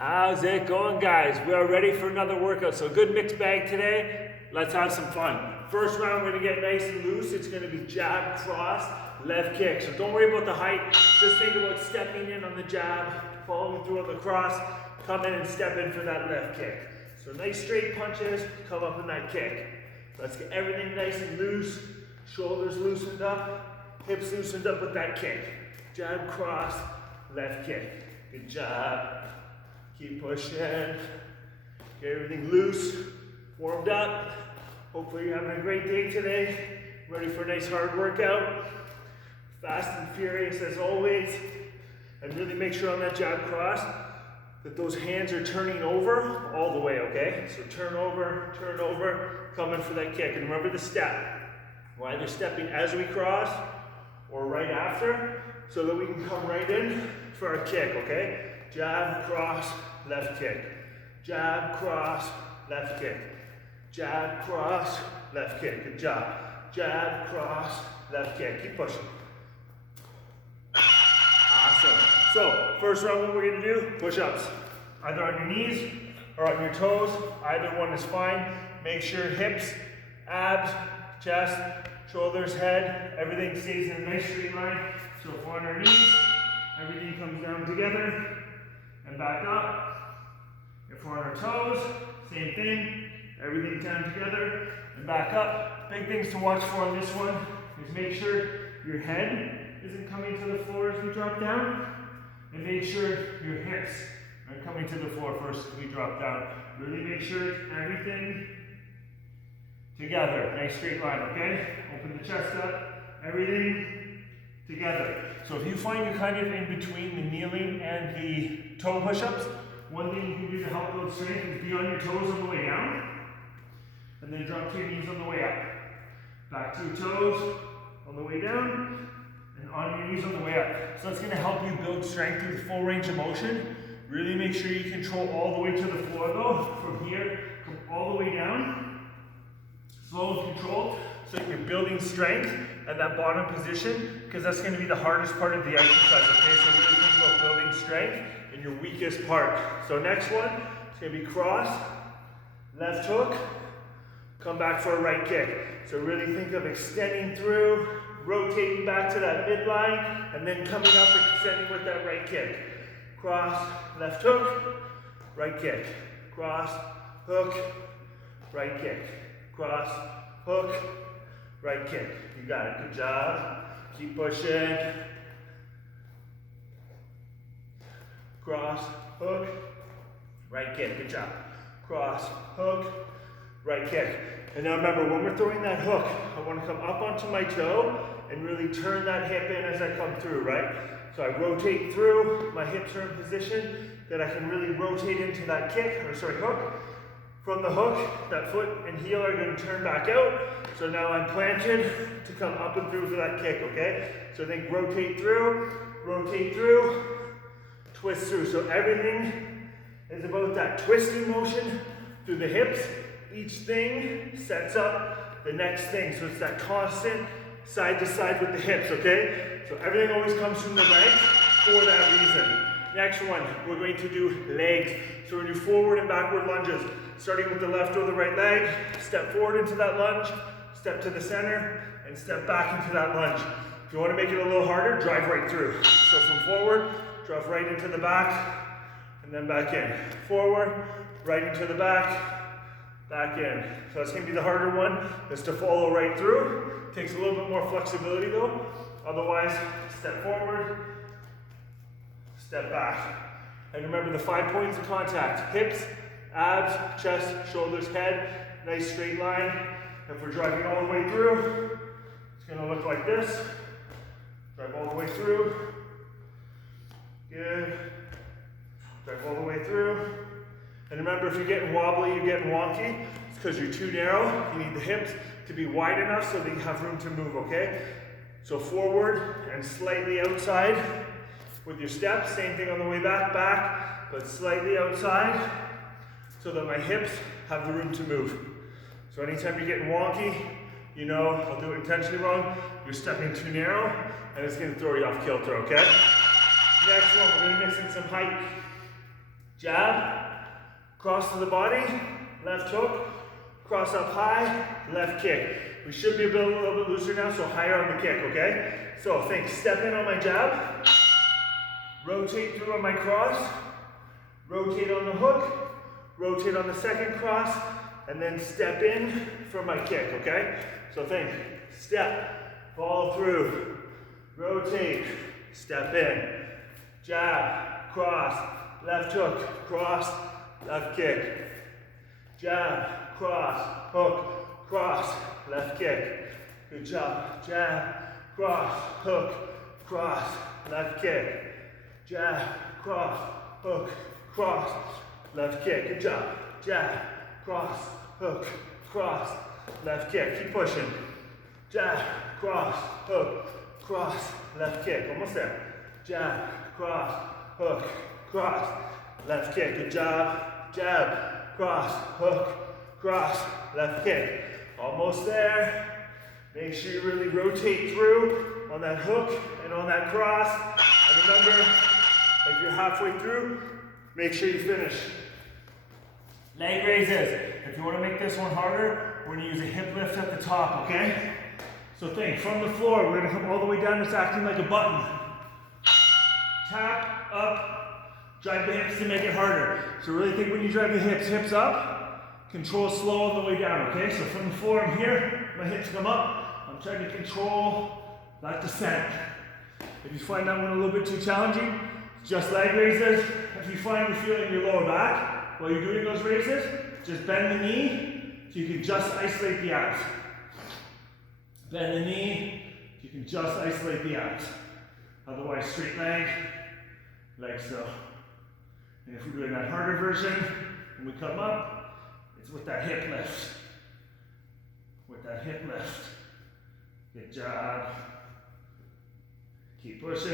How's it going, guys? We are ready for another workout. So good mixed bag today. Let's have some fun. First round, we're gonna get nice and loose. It's gonna be jab, cross, left kick. So don't worry about the height. Just think about stepping in on the jab, following through on the cross, come in and step in for that left kick. So nice straight punches, come up in that kick. Let's get everything nice and loose. Shoulders loosened up, hips loosened up with that kick. Jab, cross, left kick. Good job. Keep pushing. Get everything loose, warmed up. Hopefully you're having a great day today. Ready for a nice hard workout. Fast and furious as always. And really make sure on that jab cross that those hands are turning over all the way, okay? So turn over, come in for that kick. And remember the step. We're either stepping as we cross or right after so that we can come right in for our kick, okay? Jab, cross, left kick. Jab, cross, left kick. Jab, cross, left kick. Good job. Jab, cross, left kick. Keep pushing. Awesome. So, first round, what we're going to do, push-ups. Either on your knees or on your toes. Either one is fine. Make sure hips, abs, chest, shoulders, head, everything stays in a nice straight line. So if we're on our knees, everything comes down together and back up. If we're on our toes, same thing. Everything down together and back up. Big things to watch for on this one is make sure your head isn't coming to the floor as we drop down, and make sure your hips are coming to the floor first as we drop down. Really make sure it's everything together. Nice straight line, okay? Open the chest up. Everything together. So if you find you're kind of in between the kneeling and the toe push-ups, one thing you can do to help build strength is be on your toes on the way down, and then drop to your knees on the way up. Back to your toes on the way down, and on your knees on the way up. So that's going to help you build strength through the full range of motion. Really make sure you control all the way to the floor though. From here, come all the way down. Slow and controlled, so you're building strength at that bottom position, because that's going to be the hardest part of the exercise, okay? So really think about building strength in your weakest part. So next one, it's going to be cross, left hook, come back for a right kick. So really think of extending through, rotating back to that midline, and then coming up and extending with that right kick. Cross, left hook, right kick. Cross, hook, right kick. Cross, hook, right kick. You got it. Good job. Keep pushing. Cross, hook, right kick. Good job. Cross, hook, right kick. And now remember, when we're throwing that hook, I want to come up onto my toe and really turn that hip in as I come through, right? So I rotate through, my hips are in position, that I can really rotate into that kick, hook. From the hook, that foot and heel are going to turn back out. So now I'm planted to come up and through for that kick, okay? So think rotate through, twist through. So everything is about that twisting motion through the hips. Each thing sets up the next thing. So it's that constant side to side with the hips, okay? So everything always comes from the leg for that reason. Next one, we're going to do legs. So we're going to do forward and backward lunges. Starting with the left or the right leg, step forward into that lunge, step to the center, and step back into that lunge. If you want to make it a little harder, drive right through. So from forward, drive right into the back, and then back in. Forward, right into the back in. So that's going to be the harder one, is to follow right through. Takes a little bit more flexibility though. Otherwise, step forward, step back. And remember the 5 points of contact: hips, abs, chest, shoulders, head. Nice straight line. If we're driving all the way through, it's going to look like this. Drive all the way through. Good. Drive all the way through. And remember, if you're getting wobbly, you're getting wonky, it's because you're too narrow. You need the hips to be wide enough so that you have room to move, okay? So forward and slightly outside with your steps. Same thing on the way back, but slightly outside so that my hips have the room to move. So anytime you're getting wonky, you know, I'll do it intentionally wrong, you're stepping too narrow, and it's going to throw you off kilter, okay? Next one, we're going to mix in some height. jab, cross to the body, left hook, cross up high, left kick. We should be a little bit looser now, so higher on the kick, okay? So think, step in on my jab, rotate through on my cross, rotate on the hook, rotate on the second cross, and then step in for my kick, okay? So think, step, follow through, rotate, step in, jab, cross, left hook, cross, left kick, jab, cross, hook, cross, left kick. Good job. Jab, cross, hook, cross, left kick. Jab, cross, hook, cross, left kick. Good job. Jab, cross, hook, cross, left kick. Keep pushing. Jab, cross, hook, cross, left kick. Almost there. Jab, cross, hook, cross, left kick. Good job. Jab, cross, hook, cross, left kick. Almost there. Make sure you really rotate through on that hook and on that cross. And remember, if you're halfway through, make sure you finish. Leg raises. If you want to make this one harder, we're going to use a hip lift at the top, okay? So think, from the floor, we're going to come all the way down. It's acting like a button. Tap, up, drive the hips to make it harder. So really think when you drive the hips up, control slow on the way down, okay? So from the floor, I'm here, my hips come up. I'm trying to control that descent. If you find that one a little bit too challenging, just leg raises. If you find you're feeling your lower back while you're doing those raises, just bend the knee so you can just isolate the abs. Bend the knee so you can just isolate the abs. Otherwise, straight leg so. And if we're doing that harder version, when we come up, it's with that hip lift. With that hip lift. Good job. Keep pushing.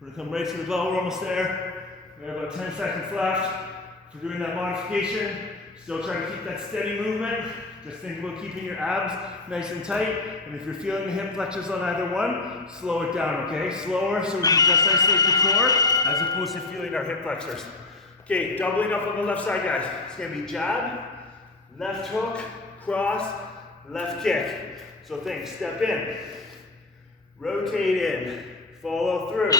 We're gonna come right to the bell, we're almost there. We have about 10 seconds left. If we're doing that modification, still trying to keep that steady movement. Just think about keeping your abs nice and tight. And if you're feeling the hip flexors on either one, slow it down, okay? Slower so we can just isolate the core as opposed to feeling our hip flexors. Okay, doubling up on the left side, guys. It's gonna be jab, left hook, cross, left kick. So think, step in, rotate in, follow through,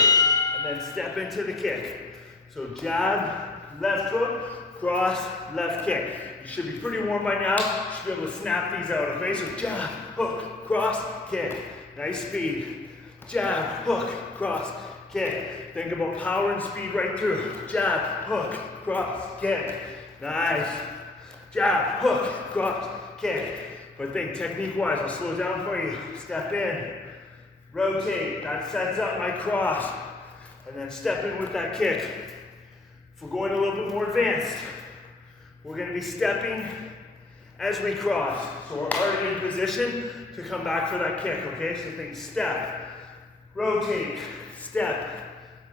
and then step into the kick. So jab, left hook, cross, left kick. You should be pretty warm by now. You should be able to snap these out, okay? So jab, hook, cross, kick. Nice speed. Jab, hook, cross, kick. Think about power and speed right through. Jab, hook, cross, kick. Nice. Jab, hook, cross, kick. But think technique-wise, I'll slow down for you. Step in, rotate. That sets up my cross. And then step in with that kick. If we're going a little bit more advanced, we're going to be stepping as we cross. So we're already in position to come back for that kick, okay? So think step, rotate, step,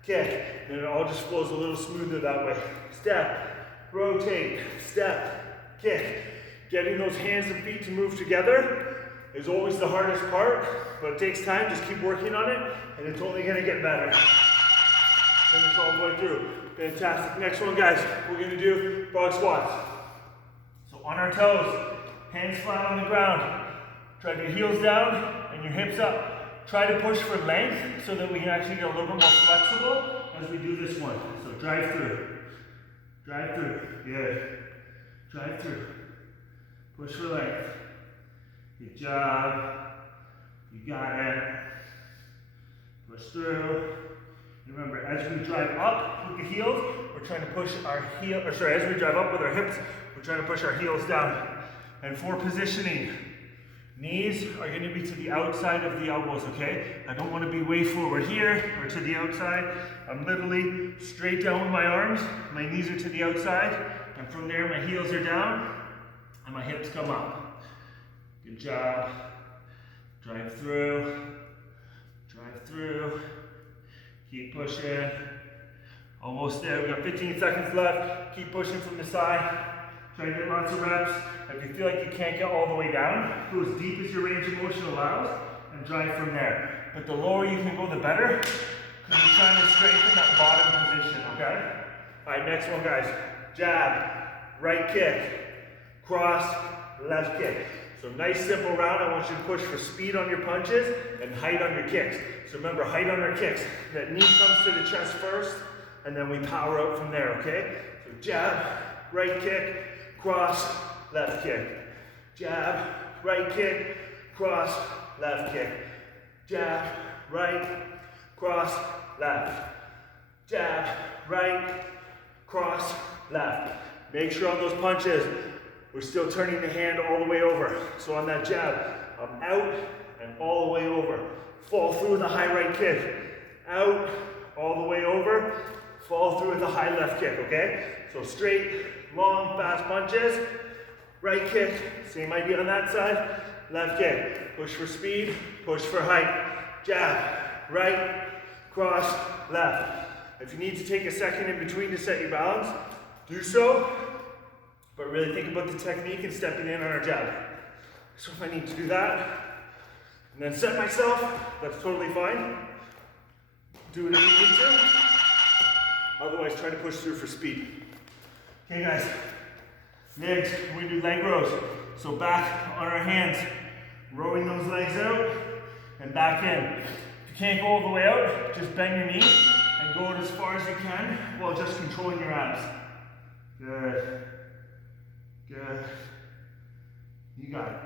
kick. And it all just flows a little smoother that way. Step, rotate, step, kick. Getting those hands and feet to move together is always the hardest part, but it takes time. Just keep working on it, and it's only going to get better. Finish all the way through. Fantastic. Next one, guys, we're going to do frog squats. So on our toes, hands flat on the ground. Drive your heels down and your hips up. Try to push for length so that we can actually get a little bit more flexible as we do this one. So drive through. Drive through. Good. Drive through. Push for length. Good job. You got it. Push through. Remember, as we drive up with the heels, we're trying to push our as we drive up with our hips, we're trying to push our heels down. And for positioning, knees are going to be to the outside of the elbows, okay? I don't want to be way forward here or to the outside. I'm literally straight down with my arms. My knees are to the outside. And from there, my heels are down and my hips come up. Good job. Drive through. Drive through. Keep pushing. Almost there. We got 15 seconds left. Keep pushing from the side. Try to get lots of reps. If you feel like you can't get all the way down, go as deep as your range of motion allows and drive from there. But the lower you can go, the better, because you're trying to strengthen that bottom position, okay? All right, next one, guys. Jab, right kick, cross, left kick. So nice simple round. I want you to push for speed on your punches and height on your kicks. So remember, height on our kicks. That knee comes to the chest first, and then we power out from there, okay? So jab, right kick, cross, left kick. Jab, right kick, cross, left kick. Jab, right, cross, left. Jab, right, cross, left. Make sure on those punches, we're still turning the hand all the way over. So on that jab, I'm out and all the way over. Fall through with a high right kick. Out, all the way over. Fall through with a high left kick, okay? So straight, long, fast punches. Right kick, same idea on that side. Left kick, push for speed, push for height. Jab, right, cross, left. If you need to take a second in between to set your balance, do so. But really think about the technique and stepping in on our jab. So if I need to do that, and then set myself, that's totally fine. Do it if you need to. Otherwise, try to push through for speed. Okay, guys. Next, we do leg rows. So back on our hands, rowing those legs out and back in. If you can't go all the way out, just bend your knee and go it as far as you can while just controlling your abs. Good. Good. You got it.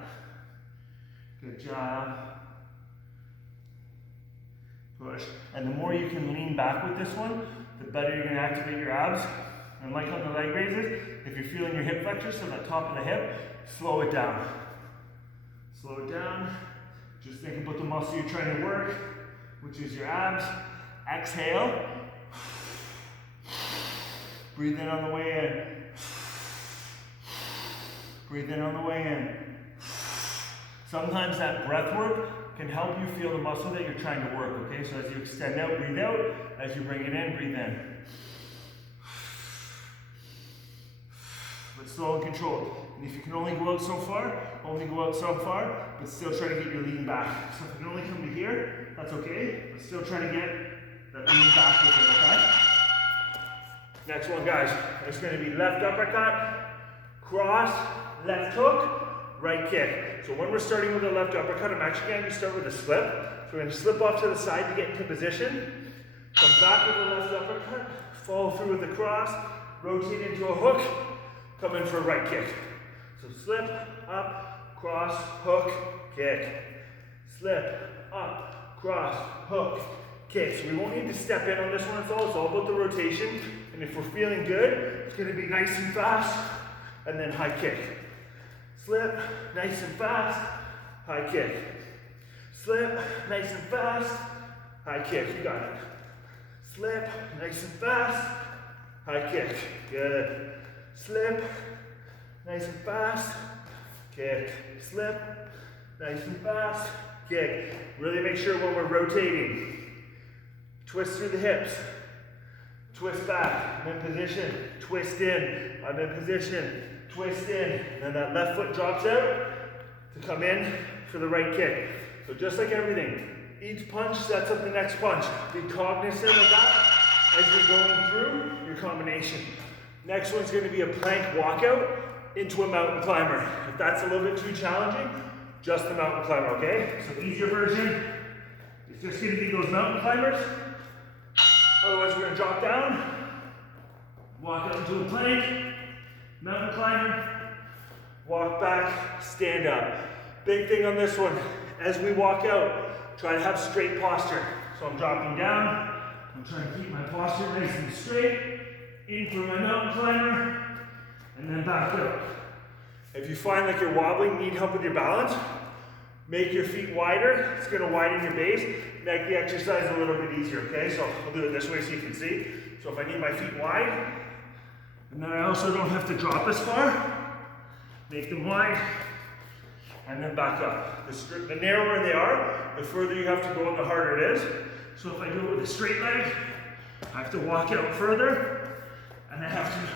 Good job. Push. And the more you can lean back with this one, the better you're going to activate your abs. And like on the leg raises, if you're feeling your hip flexors, so the top of the hip, slow it down. Slow it down. Just think about the muscle you're trying to work, which is your abs. Exhale. Breathe in on the way in. Breathe in on the way in. Sometimes that breath work can help you feel the muscle that you're trying to work, okay? So as you extend out, breathe out. As you bring it in, breathe in. But slow and controlled. And if you can only go out so far, only go out so far, but still try to get your lean back. So if you can only come to here, that's okay, but still try to get that lean back with it, okay? Next one, guys. It's going to be left uppercut, cross, left hook, right kick. So when we're starting with a left uppercut, I'm actually going to start with a slip. So we're going to slip off to the side to get into position. Come back with the left uppercut, follow through with the cross, rotate into a hook, come in for a right kick. So slip, up, cross, hook, kick. Slip, up, cross, hook, kick. So we won't need to step in on this one. It's all about the rotation. And if we're feeling good, it's going to be nice and fast, and then high kick. Slip, nice and fast, high kick. Slip, nice and fast, high kick. You got it. Slip, nice and fast, high kick. Good. Slip, nice and fast, kick. Slip, nice and fast, kick. Really make sure when we're rotating, twist through the hips. Twist back, I'm in position, twist in, I'm in position, twist in, and then that left foot drops out to come in for the right kick. So just like everything, each punch sets up the next punch. Be cognizant of that as you're going through your combination. Next one's going to be a plank walkout into a mountain climber. If that's a little bit too challenging, just the mountain climber, okay? So easier version is just going to be those mountain climbers. Otherwise, we're going to drop down, walk out into a plank, mountain climber, walk back, stand up. Big thing on this one, as we walk out, try to have straight posture. So I'm dropping down, I'm trying to keep my posture nice and straight, in for my mountain climber, and then back out. If you find like you're wobbling, need help with your balance, make your feet wider. It's going to widen your base, make the exercise a little bit easier, okay? So I'll do it this way so you can see. So if I need my feet wide, and then I also don't have to drop as far, make them wide, and then back up. The narrower they are, the further you have to go and the harder it is. So if I do it with a straight leg, I have to walk out further, and I have to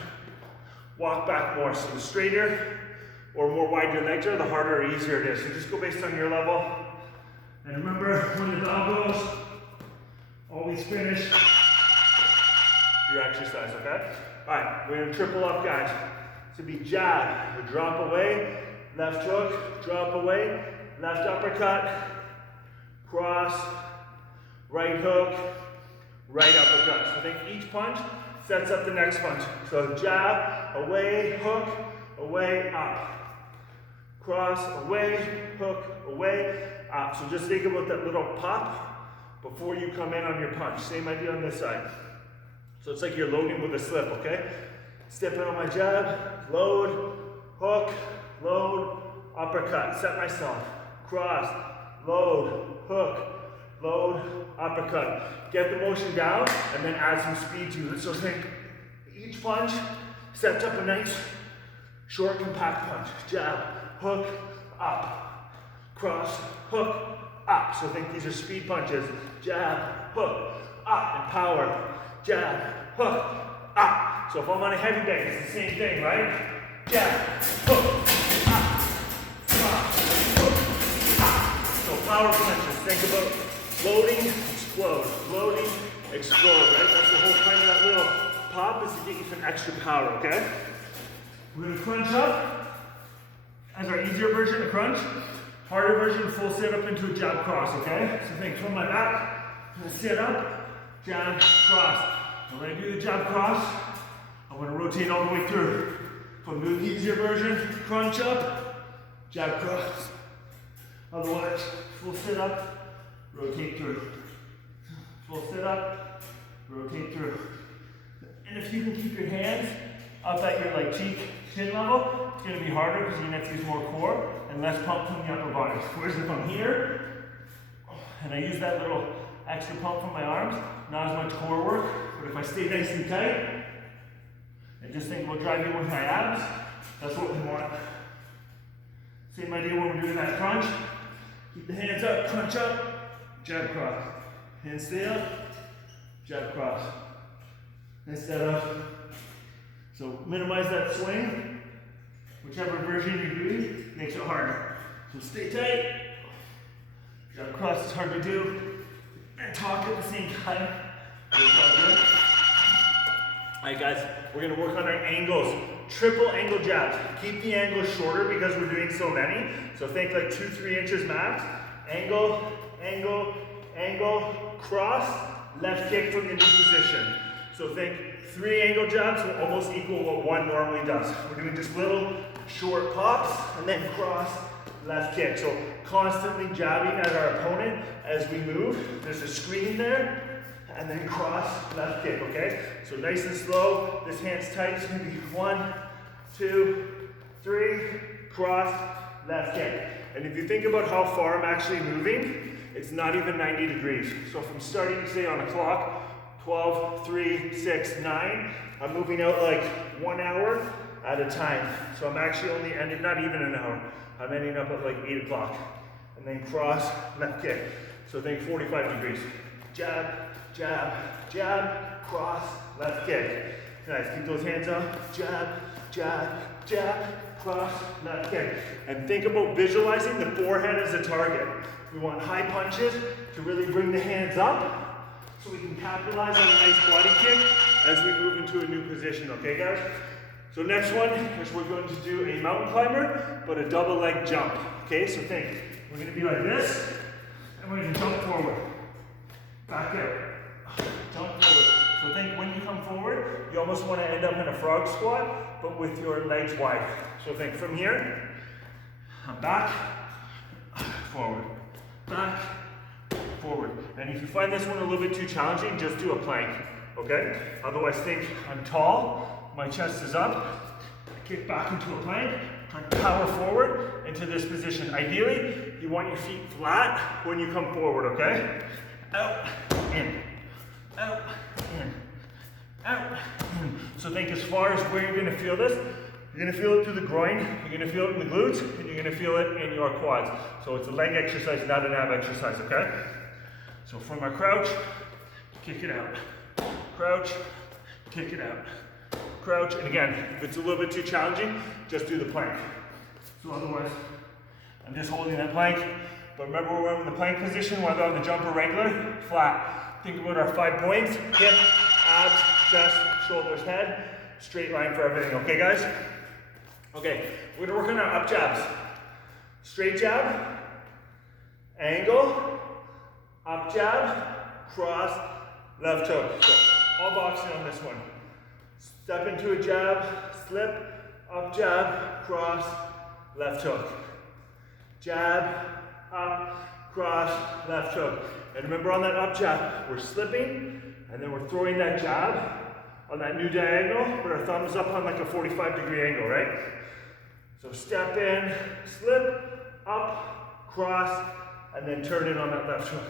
walk back more. So the straighter or more wide your legs are, the harder or easier it is. So just go based on your level. And remember, when the bell goes, always finish your exercise, okay? All right, we're gonna triple up, guys. So be jab, we drop away, left hook, drop away, left uppercut, cross, right hook, right uppercut. So think each punch sets up the next punch. So jab, away, hook, away, up. Cross, away, hook, away, up. So just think about that little pop before you come in on your punch. Same idea on this side. So it's like you're loading with a slip, okay? Step in on my jab, load, hook, load, uppercut. Set myself. Cross, load, hook, load, uppercut. Get the motion down and then add some speed to it. So think each punch sets up a nice short compact punch. Jab, hook, up. Cross, hook, up. So think these are speed punches. Jab, hook, up, and power. Jab, hook, up. So if I'm on a heavy bag, it's the same thing, right? Jab, hook, up, cross, hook, up. So power punches. Think about loading, explode, loading, explode, right? That's the whole point of that little pop, is to get you some extra power, okay? We're gonna crunch up as our easier version of crunch. Harder version, full sit up into a jab cross, okay? So think from my back, I'm gonna sit up, jab, cross. And when I do the jab cross, I want to rotate all the way through. If I'm doing the easier version, crunch up, jab cross. Otherwise, full sit up, rotate through. Full sit up, rotate through. And if you can keep your hands up at your like cheek, chin level, it's going to be harder because you're going to have to use more core and less pump from the upper body. Whereas if I'm here, and I use that little extra pump from my arms, not as much core work, but if I stay nice and tight, and just think about driving with my abs, that's what we want. Same idea when we're doing that crunch. Keep the hands up, crunch up, jab cross. Hands stay up, jab cross. Instead of, so minimize that swing. Whichever version you're doing makes it harder. So stay tight. Jab cross is hard to do. And talk at the same time. Alright guys, we're going to work on our angles. Triple angle jabs. Keep the angles shorter because we're doing so many. So think like 2-3 inches max. Angle, angle, angle, cross, left kick from the new position. So think 3 angle jabs will almost equal what 1 normally does. We're doing just little short pops and then cross, left kick. So constantly jabbing at our opponent as we move. There's a screen there. And then cross, left kick, okay? So nice and slow. This hand's tight. It's gonna be 1, 2, 3, cross, left kick. And if you think about how far I'm actually moving, it's not even 90 degrees. So if I'm starting, say, on a clock, 12, 3, 6, 9, I'm moving out like 1 hour at a time. So I'm actually only ending, not even an hour. I'm ending up at like 8 o'clock. And then cross, left kick. So think 45 degrees. Jab, jab, jab, cross, left kick. Nice, keep those hands up. Jab, jab, jab, cross, left kick. And think about visualizing the forehead as a target. We want high punches to really bring the hands up so we can capitalize on a nice body kick as we move into a new position, okay guys? So next one is we're going to do a mountain climber, but a double leg jump, okay? So think, we're gonna be like this, and we're gonna jump forward. Back out, jump forward. So think when you come forward, you almost want to end up in a frog squat, but with your legs wide. So think from here, back, forward, back, forward. And if you find this one a little bit too challenging, just do a plank, okay? Otherwise think I'm tall, my chest is up, kick back into a plank, try to power forward into this position. Ideally, you want your feet flat when you come forward, okay? Out, in, out, in, out, in. So think as far as where you're gonna feel this. You're gonna feel it through the groin, you're gonna feel it in the glutes, and you're gonna feel it in your quads. So it's a leg exercise, not an ab exercise, okay? So from our crouch, kick it out. Crouch, kick it out. Crouch, and again, if it's a little bit too challenging, just do the plank. So otherwise, I'm just holding that plank. But remember, we're in the plank position, whether on the jump or regular, flat. Think about our 5 points: hip, abs, chest, shoulders, head. straight line for everything, okay guys? Okay, we're gonna work on our up jabs. Straight jab, angle, up jab, cross, left hook. So all boxing on this one. Step into a jab, slip, up jab, cross, left hook. Jab, up, cross, left hook. And remember on that up jab, we're slipping and then we're throwing that jab on that new diagonal, but our thumb is up on like a 45-degree angle, right? So step in, slip, up, cross, and then turn in on that left hook.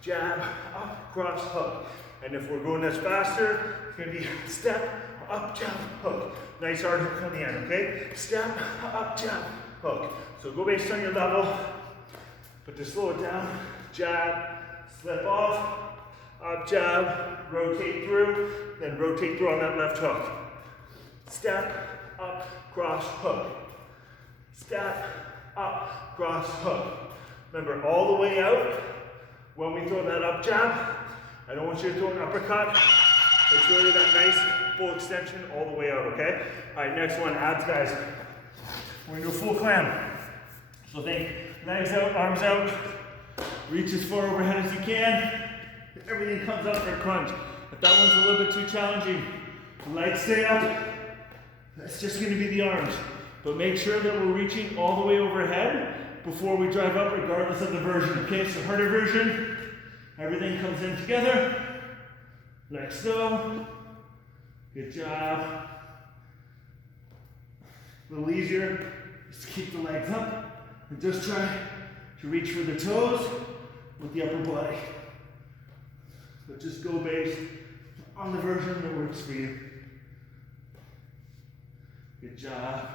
Jab, up, cross, hook. And if we're going this faster, it's gonna be step, up, jab, hook. Nice hard hook on the end, okay? Step, up, jab, hook. So go based on your level, but to slow it down, jab, slip off, up jab, rotate through, then rotate through on that left hook. Step, up, cross, hook. Step, up, cross, hook. Remember, all the way out, when we throw that up jab, I don't want you to throw an uppercut. It's really that nice full extension all the way out, okay? All right, next one, abs, guys. We're gonna do a full clam. So think legs out, arms out, reach as far overhead as you can. Everything comes up for a crunch. If that one's a little bit too challenging, legs stay up. That's just gonna be the arms. But make sure that we're reaching all the way overhead before we drive up, regardless of the version. Okay, so harder version, everything comes in together. Legs go. Good job. A little easier, just keep the legs up and just try to reach for the toes with the upper body. But just go based on the version that works for you. Good job.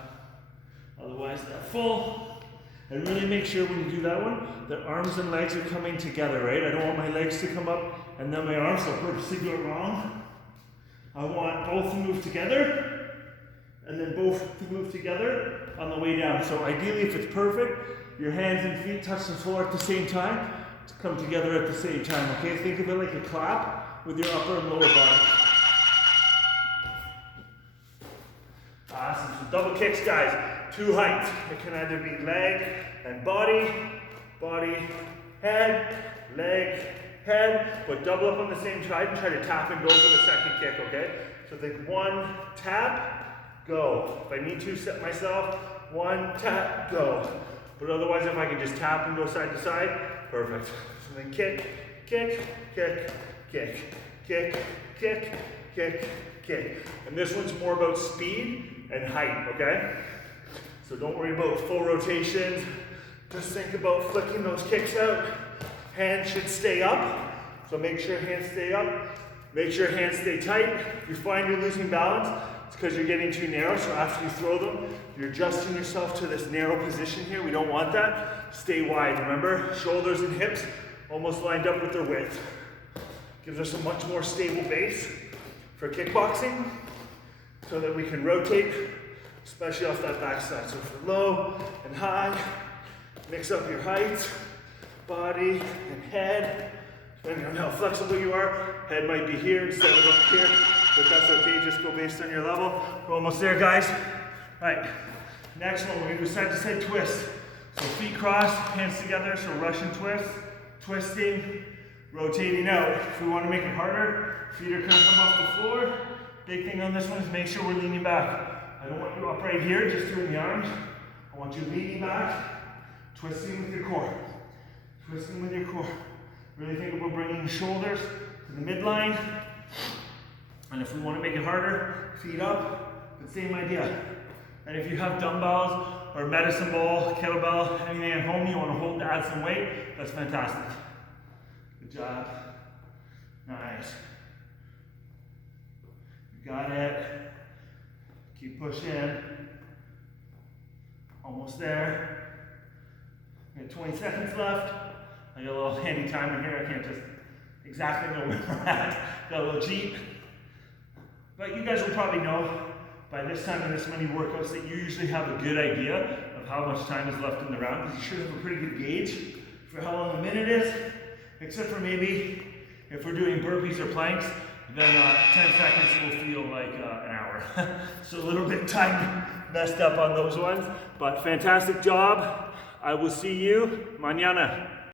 Otherwise, that full. And really make sure when you do that one, the arms and legs are coming together, right? I don't want my legs to come up and then my arms, so purposely do it wrong. I want both to move together and then both to move together on the way down. So ideally, if it's perfect, your hands and feet touch the floor at the same time to come together at the same time, okay? Think of it like a clap with your upper and lower body. Awesome, so double kicks, guys. Two heights. It can either be leg and body, body, head, leg, head, but double up on the same side and try to tap and go for the second kick, okay? So think one, tap, go. If I need to set myself, one, tap, go. But otherwise, if I can just tap and go side to side, perfect. So then kick, kick, kick, kick, kick, kick, kick, kick. And this one's more about speed and height, okay? So don't worry about full rotations. Just think about flicking those kicks out. Hands should stay up. So make sure hands stay up. Make sure hands stay tight. If you find you're losing balance, it's because you're getting too narrow. So after you throw them, you're adjusting yourself to this narrow position here. We don't want that. Stay wide, remember? Shoulders and hips almost lined up with their width. Gives us a much more stable base for kickboxing so that we can rotate, especially off that backside. So for low and high, mix up your height, body, and head. Depending on how flexible you are, head might be here instead of up here, but that's okay, just go based on your level. We're almost there, guys. All right, next one, we're gonna do side to side twist. So feet crossed, hands together, so Russian twist, twisting, rotating out. If we wanna make it harder, feet are gonna come off the floor. Big thing on this one is make sure we're leaning back. I don't want you up right here, just doing the arms. I want you leaning back, twisting with your core. Twisting with your core. Really think about bringing the shoulders to the midline. And if we want to make it harder, feet up, but same idea. And if you have dumbbells or medicine ball, kettlebell, anything at home you want to hold to add some weight, that's fantastic. Good job. Nice. You got it. Keep pushing. Almost there. We have 20 seconds left. I got a little handy timer here. I can't just exactly know where we're at. Got a little cheat. But you guys will probably know by this time in this many workouts that you usually have a good idea of how much time is left in the round, because you should have a pretty good gauge for how long a minute is, except for maybe if we're doing burpees or planks, then 10 seconds will feel like an hour. So a little bit time messed up on those ones, but fantastic job. I will see you mañana.